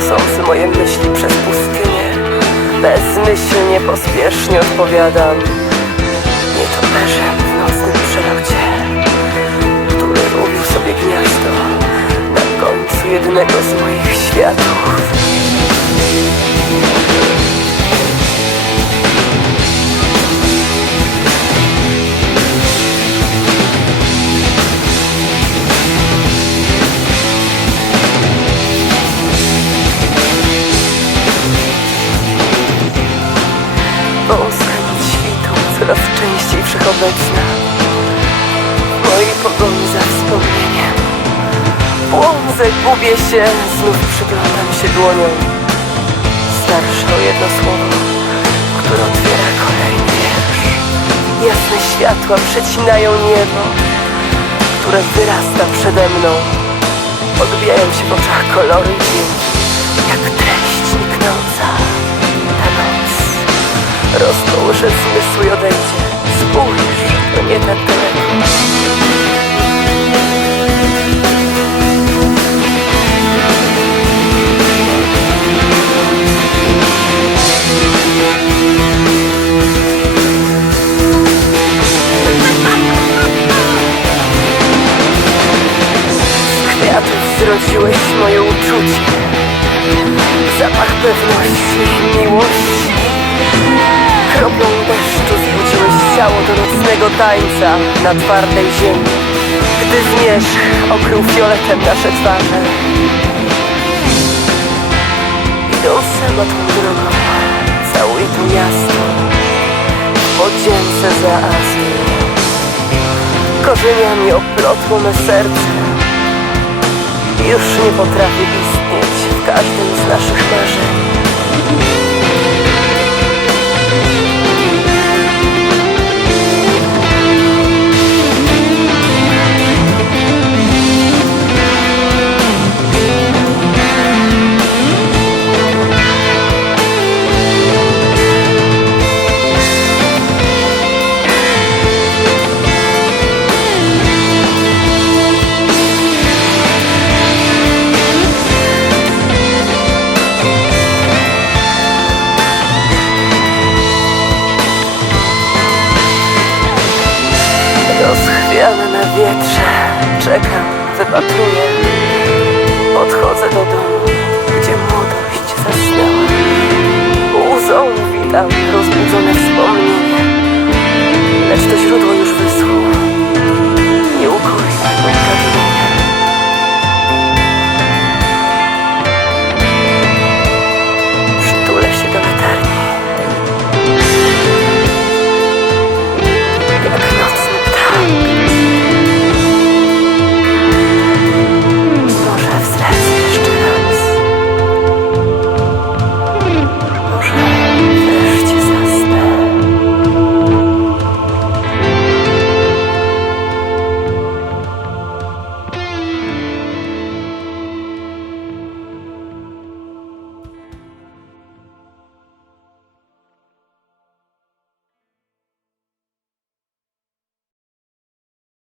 swoje myśli przez pustynię. Bezmyślnie, pospiesznie odpowiadam. Nietoperzem w nocnym przelocie, który robił sobie gniazdo na końcu jednego z moich światów. Wszechobecna W mojej pogoni za wspomnieniem. Błądzę, gubię się, znów przyglądam się dłonią. Starsza o jedno słowo, które otwiera kolejny wiersz. Jasne światła przecinają niebo Które wyrasta przede mną. Odbijają się w oczach kolory dni Jak treść niknąca Ta noc. Rozkołysze zmysły i odejdzie Spójrz, to nie tak daleko zrodziłeś moje uczucie. Zapach pewności, miłości. Kroplą deszczu ciało do nocnego tańca na twardej ziemi Gdy zmierzch okrył fioletem nasze twarze. Idąc sama tą drogą, całuję to miasto W podziemce za Azją Korzeniami oplotło me serce. Już nie potrafię istnieć w każdym z naszych marzeń na wietrze. Czekam, wypatruję. Podchodzę do domu Gdzie młodość zasnęła. Łzą witam rozbudzone wspomnienie Lecz to źródło już